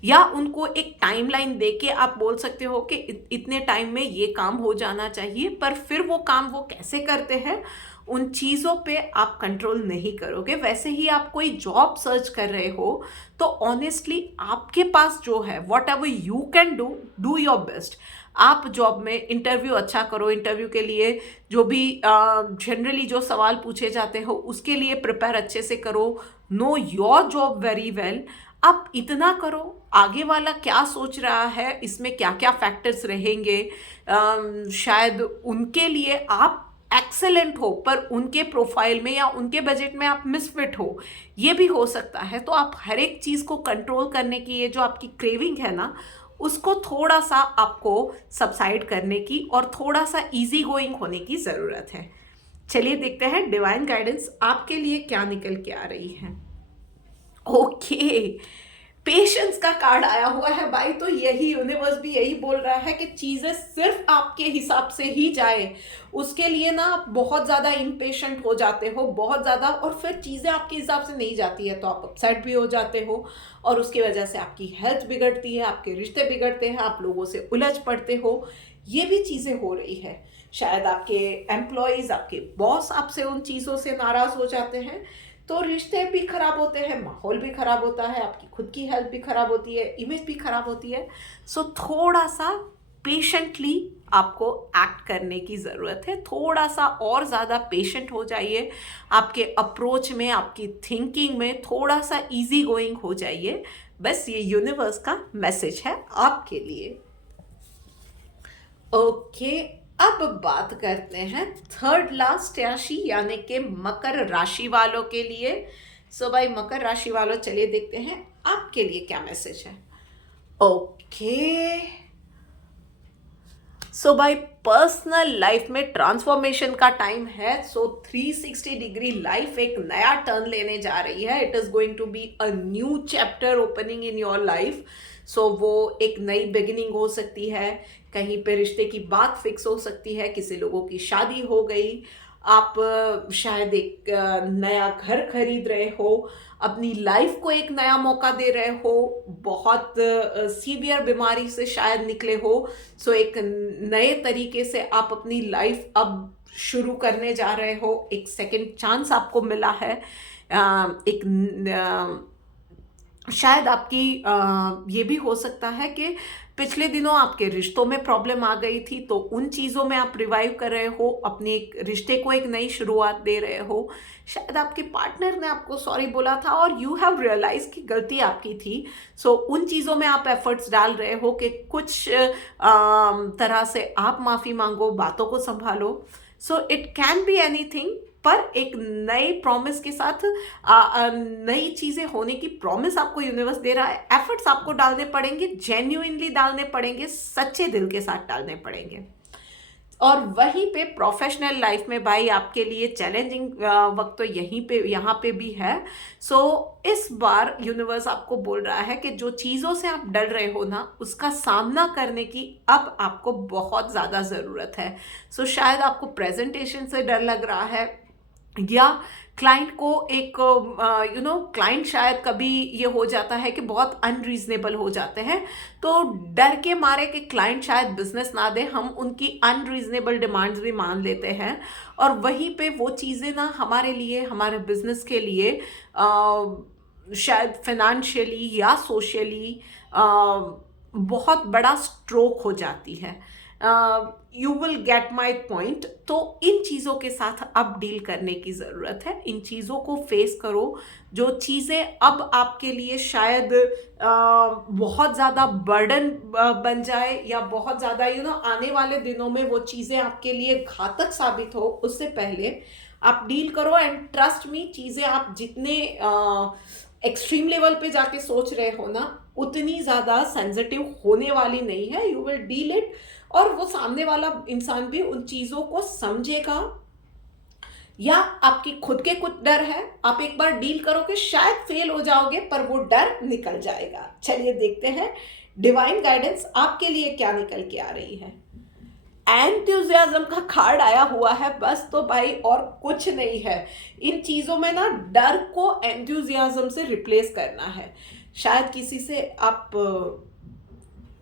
या उनको एक टाइमलाइन देके आप बोल सकते हो कि इतने टाइम में ये काम हो जाना चाहिए। पर फिर वो काम वो कैसे करते हैं उन चीज़ों पे आप कंट्रोल नहीं करोगे। वैसे ही आप कोई जॉब सर्च कर रहे हो तो ऑनेस्टली आपके पास जो है, what ever you can do, do your best. आप जॉब में इंटरव्यू अच्छा करो, इंटरव्यू के लिए जो भी जनरली जो सवाल पूछे जाते हो उसके लिए प्रिपेयर अच्छे से करो, know your job very well. आप इतना करो, आगे वाला क्या सोच रहा है, इसमें क्या क्या फैक्टर्स रहेंगे, शायद उनके लिए आप एक्सेलेंट हो पर उनके प्रोफाइल में या उनके बजट में आप मिसफिट हो, ये भी हो सकता है। तो आप हर एक चीज़ को कंट्रोल करने की, ये जो आपकी क्रेविंग है ना, उसको थोड़ा सा आपको सबसाइड करने की और थोड़ा सा इजी गोइंग होने की ज़रूरत है। चलिए देखते हैं डिवाइन गाइडेंस आपके लिए क्या निकल के आ रही है। ओके, पेशेंस का कार्ड आया हुआ है भाई। तो यही यूनिवर्स भी यही बोल रहा है कि चीज़ें सिर्फ आपके हिसाब से ही जाए, उसके लिए ना आप बहुत ज़्यादा इम्पेशेंट हो जाते हो, बहुत ज़्यादा, और फिर चीज़ें आपके हिसाब से नहीं जाती है तो आप अपसेट भी हो जाते हो और उसकी वजह से आपकी हेल्थ बिगड़ती है, आपके रिश्ते बिगड़ते हैं, आप लोगों से उलझ पड़ते हो। ये भी चीज़ें हो रही है। शायद आपके एम्प्लॉयज़, आपके बॉस आपसे उन चीज़ों से नाराज़ हो जाते हैं, तो रिश्ते भी खराब होते हैं, माहौल भी खराब होता है, आपकी खुद की हेल्थ भी खराब होती है, इमेज भी खराब होती है। सो थोड़ा सा पेशेंटली आपको एक्ट करने की ज़रूरत है। थोड़ा सा और ज़्यादा पेशेंट हो जाइए, आपके अप्रोच में, आपकी थिंकिंग में थोड़ा सा इजी गोइंग हो जाइए। बस ये यूनिवर्स का मैसेज है आपके लिए। ओके, अब बात करते हैं थर्ड लास्ट राशि यानी कि मकर राशि वालों के लिए। सो भाई मकर राशि वालों, चलिए देखते हैं आपके लिए क्या मैसेज है। ओके, सो भाई पर्सनल लाइफ में ट्रांसफॉर्मेशन का टाइम है। सो 360 डिग्री लाइफ एक नया टर्न लेने जा रही है। It is going to be a new chapter opening in your life. So वो एक नई बिगिनिंग हो सकती है, कहीं पे रिश्ते की बात फिक्स हो सकती है, किसी लोगों की शादी हो गई, आप शायद एक नया घर खरीद रहे हो, अपनी लाइफ को एक नया मौका दे रहे हो, बहुत सीवियर बीमारी से शायद निकले हो। सो एक नए तरीके से आप अपनी लाइफ अब शुरू करने जा रहे हो, एक सेकंड चांस आपको मिला है। शायद आपकी ये भी हो सकता है कि पिछले दिनों आपके रिश्तों में प्रॉब्लम आ गई थी, तो उन चीज़ों में आप रिवाइव कर रहे हो, अपने एक रिश्ते को एक नई शुरुआत दे रहे हो। शायद आपके पार्टनर ने आपको सॉरी बोला था और यू हैव रियलाइज कि गलती आपकी थी। सो उन चीज़ों में आप एफर्ट्स डाल रहे हो कि कुछ तरह से आप माफ़ी मांगो, बातों को संभालो। So it can be anything, पर एक नए प्रॉमिस के साथ नई चीज़ें होने की प्रॉमिस आपको यूनिवर्स दे रहा है। एफर्ट्स आपको डालने पड़ेंगे, जेन्युइनली डालने पड़ेंगे, सच्चे दिल के साथ डालने पड़ेंगे। और वहीं पे प्रोफेशनल लाइफ में भाई आपके लिए चैलेंजिंग वक्त तो यहाँ पे भी है। सो इस बार यूनिवर्स आपको बोल रहा है कि जो चीज़ों से आप डर रहे हो ना, उसका सामना करने की अब आपको बहुत ज़्यादा ज़रूरत है। सो शायद आपको प्रेजेंटेशन से डर लग रहा है, या क्लाइंट को एक क्लाइंट शायद कभी ये हो जाता है कि बहुत अनरीजनेबल हो जाते हैं, तो डर के मारे कि क्लाइंट शायद बिजनेस ना दे, हम उनकी अनरीजनेबल डिमांड्स भी मान लेते हैं, और वहीं पे वो चीज़ें ना हमारे लिए, हमारे बिजनेस के लिए शायद फाइनेंशियली या सोशली बहुत बड़ा स्ट्रोक हो जाती है। You will get my point. तो इन चीज़ों के साथ अब डील करने की ज़रूरत है, इन चीज़ों को फेस करो। जो चीज़ें अब आपके लिए शायद बहुत ज़्यादा बर्डन बन जाए, या बहुत ज़्यादा आने वाले दिनों में वो चीज़ें आपके लिए घातक साबित हो, उससे पहले आप डील करो। एंड ट्रस्ट मी, चीज़ें आप जितने एक्सट्रीम लेवल पे जाके सोच रहे हो ना, उतनी ज़्यादा सेंसिटिव होने वाली नहीं है। यू विल डील इट, और वो सामने वाला इंसान भी उन चीज़ों को समझेगा। या आपकी खुद के कुछ डर है, आप एक बार डील करोगे, शायद फेल हो जाओगे, पर वो डर निकल जाएगा। चलिए देखते हैं डिवाइन गाइडेंस आपके लिए क्या निकल के आ रही है। एंथुजियाज्म का कार्ड आया हुआ है बस। तो भाई और कुछ नहीं है, इन चीज़ों में ना डर को एंथुजियाज्म से रिप्लेस करना है। शायद किसी से आप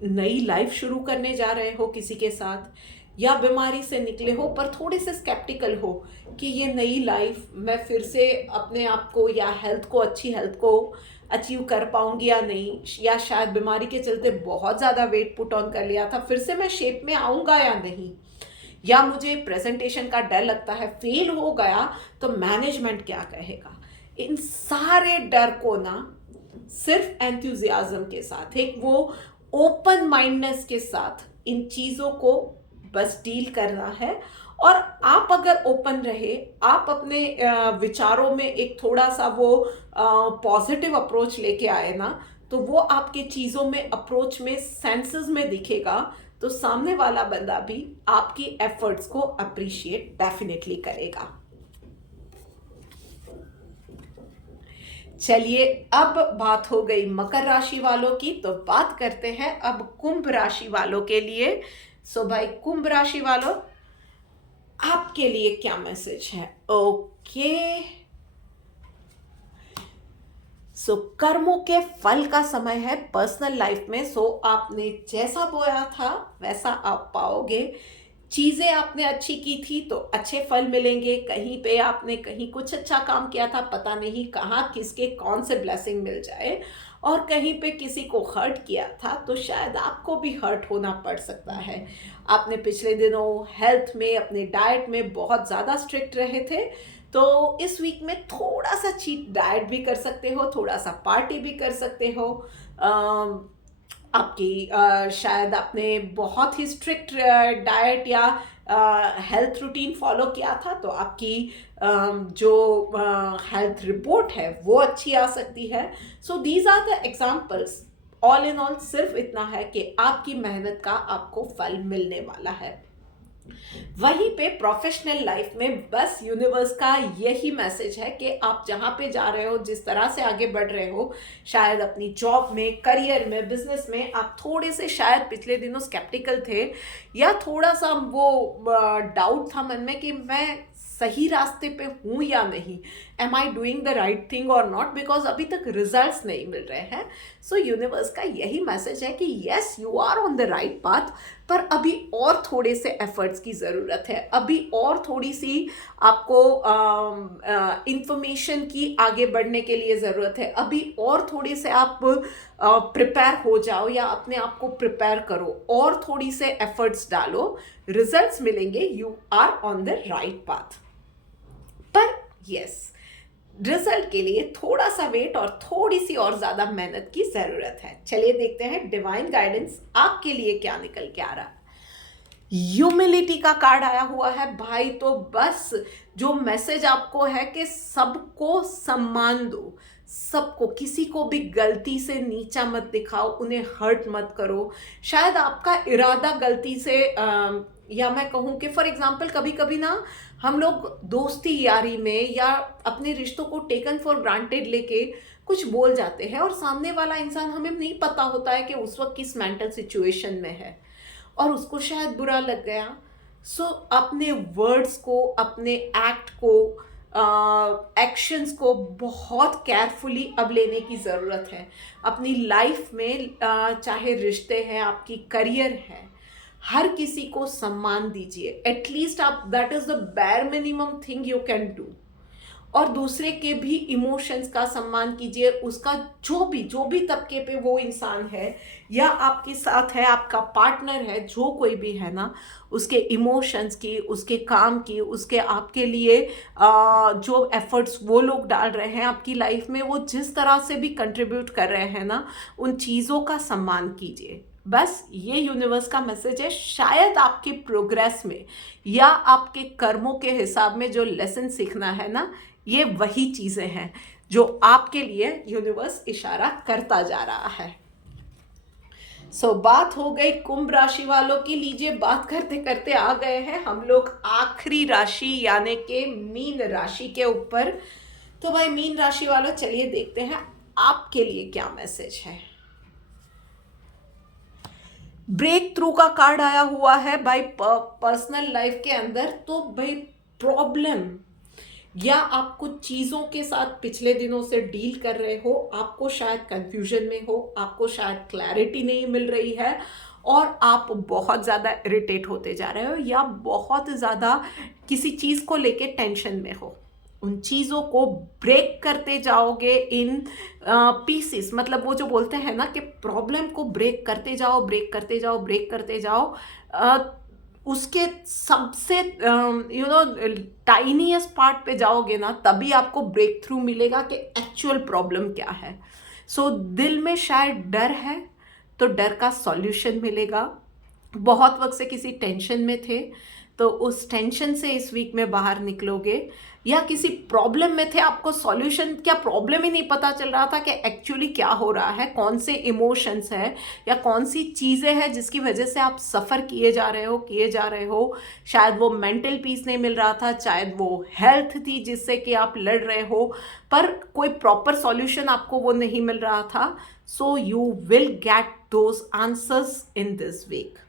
नई लाइफ शुरू करने जा रहे हो, किसी के साथ, या बीमारी से निकले हो पर थोड़े से स्केप्टिकल हो कि ये नई लाइफ मैं फिर से अपने आप को या हेल्थ को, अच्छी हेल्थ को अचीव कर पाऊंगी या नहीं, या शायद बीमारी के चलते बहुत ज़्यादा वेट पुट ऑन कर लिया था, फिर से मैं शेप में आऊँगा या नहीं, या मुझे प्रेजेंटेशन का डर लगता है, फेल हो गया तो मैनेजमेंट क्या कहेगा। इन सारे डर को ना सिर्फ एंथुजियाज्म के साथ, एक वो ओपन माइंडनेस के साथ इन चीज़ों को बस डील करना है। और आप अगर ओपन रहे, आप अपने विचारों में एक थोड़ा सा वो पॉजिटिव अप्रोच लेके आए ना, तो वो आपके चीज़ों में, अप्रोच में, सेंसेस में दिखेगा, तो सामने वाला बंदा भी आपकी एफर्ट्स को अप्रिशिएट डेफिनेटली करेगा। चलिए, अब बात हो गई मकर राशि वालों की, तो बात करते हैं अब कुंभ राशि वालों के लिए। सो भाई कुंभ राशि वालों, आपके लिए क्या मैसेज है? ओके, सो कर्मों के फल का समय है पर्सनल लाइफ में। सो आपने जैसा बोया था वैसा आप पाओगे। चीज़ें आपने अच्छी की थी तो अच्छे फल मिलेंगे। कहीं पे आपने कहीं कुछ अच्छा काम किया था, पता नहीं कहाँ किसके कौन से ब्लेसिंग मिल जाए, और कहीं पे किसी को हर्ट किया था तो शायद आपको भी हर्ट होना पड़ सकता है। आपने पिछले दिनों हेल्थ में, अपने डाइट में बहुत ज़्यादा स्ट्रिक्ट रहे थे, तो इस वीक में थोड़ा सा चीट डाइट भी कर सकते हो, थोड़ा सा पार्टी भी कर सकते हो। आपकी शायद आपने बहुत ही स्ट्रिक्ट डाइट या हेल्थ रूटीन फॉलो किया था, तो आपकी जो हेल्थ रिपोर्ट है वो अच्छी आ सकती है। So these are the examples. All in all सिर्फ इतना है कि आपकी मेहनत का आपको फल मिलने वाला है। वहीं पे प्रोफेशनल लाइफ में बस यूनिवर्स का यही मैसेज है कि आप जहाँ पे जा रहे हो, जिस तरह से आगे बढ़ रहे हो, शायद अपनी जॉब में, करियर में, बिजनेस में आप थोड़े से शायद पिछले दिनों स्केप्टिकल थे, या थोड़ा सा वो डाउट था मन में कि मैं सही रास्ते पे हूँ या नहीं, am I doing the right thing or not, because अभी तक रिजल्ट्स नहीं मिल रहे हैं। सो यूनिवर्स का यही मैसेज है कि yes, you are on the right path, पर अभी और थोड़े से एफर्ट्स की ज़रूरत है, अभी और थोड़ी सी आपको इंफॉर्मेशन की आगे बढ़ने के लिए ज़रूरत है, अभी और थोड़े से आप प्रिपेयर हो जाओ या अपने आप को प्रिपेयर करो, और थोड़ी से एफर्ट्स डालो, रिजल्ट्स मिलेंगे, you are on the right path. पर यस, रिजल्ट के लिए थोड़ा सा वेट और थोड़ी सी और ज़्यादा मेहनत की ज़रूरत है। चलिए देखते हैं डिवाइन गाइडेंस आपके लिए क्या निकल के आ रहा है। ह्यूमिलिटी का कार्ड आया हुआ है भाई, तो बस जो मैसेज आपको है कि सबको सम्मान दो, सबको, किसी को भी गलती से नीचा मत दिखाओ, उन्हें हर्ट मत करो। शायद आपका इरादा गलती से या मैं कहूँ कि फॉर एग्जांपल कभी कभी ना हम लोग दोस्ती यारी में या अपने रिश्तों को टेकन फॉर ग्रांटेड लेके कुछ बोल जाते हैं, और सामने वाला इंसान, हमें नहीं पता होता है कि उस वक्त किस मेंटल सिचुएशन में है और उसको शायद बुरा लग गया। सो अपने वर्ड्स को, अपने एक्ट को, एक्शंस को बहुत केयरफुली अब लेने की ज़रूरत है अपनी लाइफ में। चाहे रिश्ते हैं, आपकी करियर है, हर किसी को सम्मान दीजिए। एटलीस्ट आप, that is the bare minimum thing you can do. और दूसरे के भी इमोशंस का सम्मान कीजिए, उसका जो भी तबके पे वो इंसान है या आपके साथ है, आपका पार्टनर है, जो कोई भी है ना, उसके इमोशंस की, उसके काम की, उसके आपके लिए जो एफर्ट्स वो लोग डाल रहे हैं आपकी लाइफ में, वो जिस तरह से भी कंट्रीब्यूट कर रहे हैं ना, उन चीज़ों का सम्मान कीजिए। बस ये यूनिवर्स का मैसेज है। शायद आपके प्रोग्रेस में या आपके कर्मों के हिसाब में जो लेसन सीखना है ना, ये वही चीज़ें हैं जो आपके लिए यूनिवर्स इशारा करता जा रहा है। सो बात हो गई कुंभ राशि वालों की। लीजिए, बात करते करते आ गए हैं हम लोग आखिरी राशि यानी कि मीन राशि के ऊपर। तो भाई मीन राशि वालों, चलिए देखते हैं आपके लिए क्या मैसेज है। ब्रेक थ्रू का कार्ड आया हुआ है भाई पर्सनल लाइफ के अंदर। तो भाई प्रॉब्लम या आप कुछ चीज़ों के साथ पिछले दिनों से डील कर रहे हो, आपको शायद कंफ्यूजन में हो, आपको शायद क्लैरिटी नहीं मिल रही है, और आप बहुत ज़्यादा इरिटेट होते जा रहे हो या बहुत ज़्यादा किसी चीज़ को लेके टेंशन में हो, उन चीज़ों को ब्रेक करते जाओगे इन पीसेस, मतलब वो जो बोलते हैं ना कि प्रॉब्लम को ब्रेक करते जाओ, ब्रेक करते जाओ, ब्रेक करते जाओ, उसके सबसे टाइनीएस्ट पार्ट पे जाओगे ना, तभी आपको ब्रेक थ्रू मिलेगा कि एक्चुअल प्रॉब्लम क्या है। सो दिल में शायद डर है तो डर का सॉल्यूशन मिलेगा। बहुत वक्त से किसी टेंशन में थे तो उस टेंशन से इस वीक में बाहर निकलोगे, या किसी प्रॉब्लम में थे, आपको सॉल्यूशन क्या प्रॉब्लम ही नहीं पता चल रहा था कि एक्चुअली क्या हो रहा है, कौन से इमोशंस है या कौन सी चीज़ें हैं जिसकी वजह से आप सफ़र किए जा रहे हो। शायद वो मेंटल पीस नहीं मिल रहा था, शायद वो हेल्थ थी जिससे कि आप लड़ रहे हो, पर कोई प्रॉपर सॉल्यूशन आपको वो नहीं मिल रहा था। So you will get those answers in this week.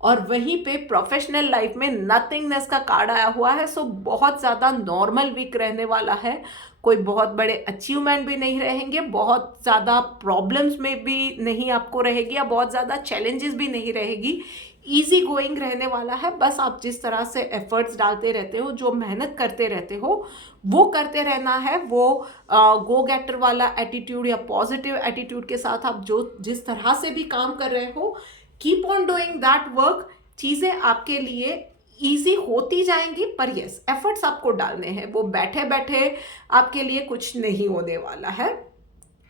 और वहीं पे प्रोफेशनल लाइफ में नथिंगनेस का कार्ड आया हुआ है। सो बहुत ज़्यादा नॉर्मल वीक रहने वाला है, कोई बहुत बड़े अचीवमेंट भी नहीं रहेंगे, बहुत ज़्यादा प्रॉब्लम्स में भी नहीं आपको रहेगी, या बहुत ज़्यादा चैलेंजेस भी नहीं रहेगी, ईजी गोइंग रहने वाला है। बस आप जिस तरह से एफर्ट्स डालते रहते हो, जो मेहनत करते रहते हो, वो करते रहना है। वो गो गेटर वाला एटीट्यूड या पॉजिटिव एटीट्यूड के साथ आप जो जिस तरह से भी काम कर रहे हो, keep on doing that work. चीज़ें आपके लिए ईजी होती जाएंगी, पर यस एफर्ट्स आपको डालने हैं, वो बैठे बैठे आपके लिए कुछ नहीं होने वाला है।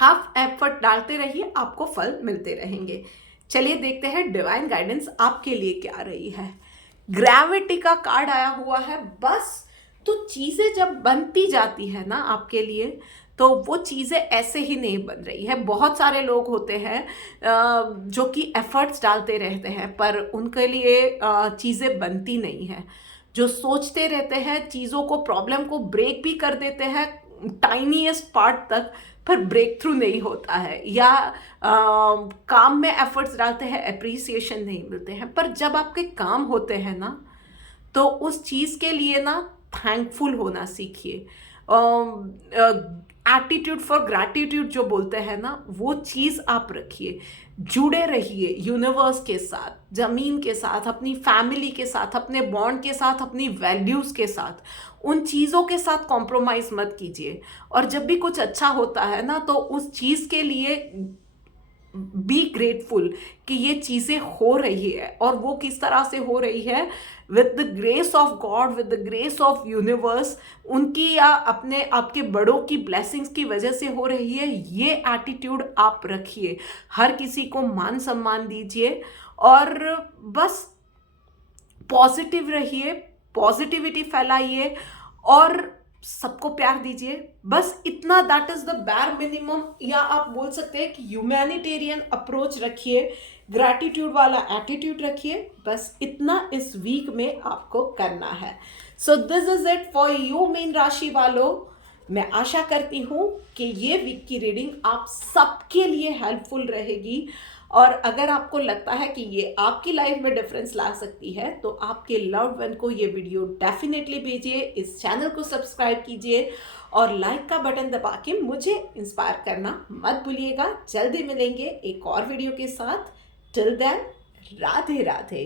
आप एफर्ट डालते रहिए, आपको फल मिलते रहेंगे। चलिए देखते हैं डिवाइन गाइडेंस आपके लिए क्या रही है। ग्रेविटी का कार्ड आया हुआ है। बस तो चीज़ें जब बनती जाती है ना आपके लिए, तो वो चीज़ें ऐसे ही नहीं बन रही है। बहुत सारे लोग होते हैं जो कि एफर्ट्स डालते रहते हैं, पर उनके लिए चीज़ें बनती नहीं हैं। जो सोचते रहते हैं चीज़ों को, प्रॉब्लम को ब्रेक भी कर देते हैं टाइनीएस्ट पार्ट तक, पर ब्रेक थ्रू नहीं होता है, या काम में एफर्ट्स डालते हैं, एप्रिसिएशन नहीं मिलते हैं। पर जब आपके काम होते हैं ना, तो उस चीज़ के लिए ना थैंकफुल होना सीखिए। एटीट्यूड फॉर ग्रैटिट्यूड जो बोलते हैं ना, वो चीज़ आप रखिए। जुड़े रहिए यूनिवर्स के साथ, ज़मीन के साथ, अपनी फैमिली के साथ, अपने बॉन्ड के साथ, अपनी वैल्यूज़ के साथ। उन चीज़ों के साथ कॉम्प्रोमाइज़ मत कीजिए। और जब भी कुछ अच्छा होता है ना, तो उस चीज़ के लिए बी ग्रेटफुल कि ये चीज़ें हो रही है, और वो किस तरह से हो रही है, with the grace of God, with the grace of universe, उनकी या अपने आपके बड़ों की ब्लेसिंग्स की वजह से हो रही है। ये एटीट्यूड आप रखिए, हर किसी को मान सम्मान दीजिए, और बस पॉजिटिव रहिए, पॉजिटिविटी फैलाइए, और सबको प्यार दीजिए। बस इतना, दैट इज द बैर मिनिमम, या आप बोल सकते हैं कि ह्यूमैनिटेरियन अप्रोच रखिए, ग्रैटिट्यूड वाला एटीट्यूड रखिए। बस इतना इस वीक में आपको करना है। So this is it for you mean राशि वालों। मैं आशा करती हूँ कि ये वीक की रीडिंग आप सबके लिए हेल्पफुल रहेगी, और अगर आपको लगता है कि ये आपकी लाइफ में डिफरेंस ला सकती है, तो आपके लव्ड वन को ये वीडियो डेफिनेटली भेजिए, इस चैनल को सब्सक्राइब कीजिए, और लाइक का बटन दबा के मुझे इंस्पायर करना मत भूलिएगा। जल्दी मिलेंगे एक और वीडियो के साथ। Till then, Radhe Radhe.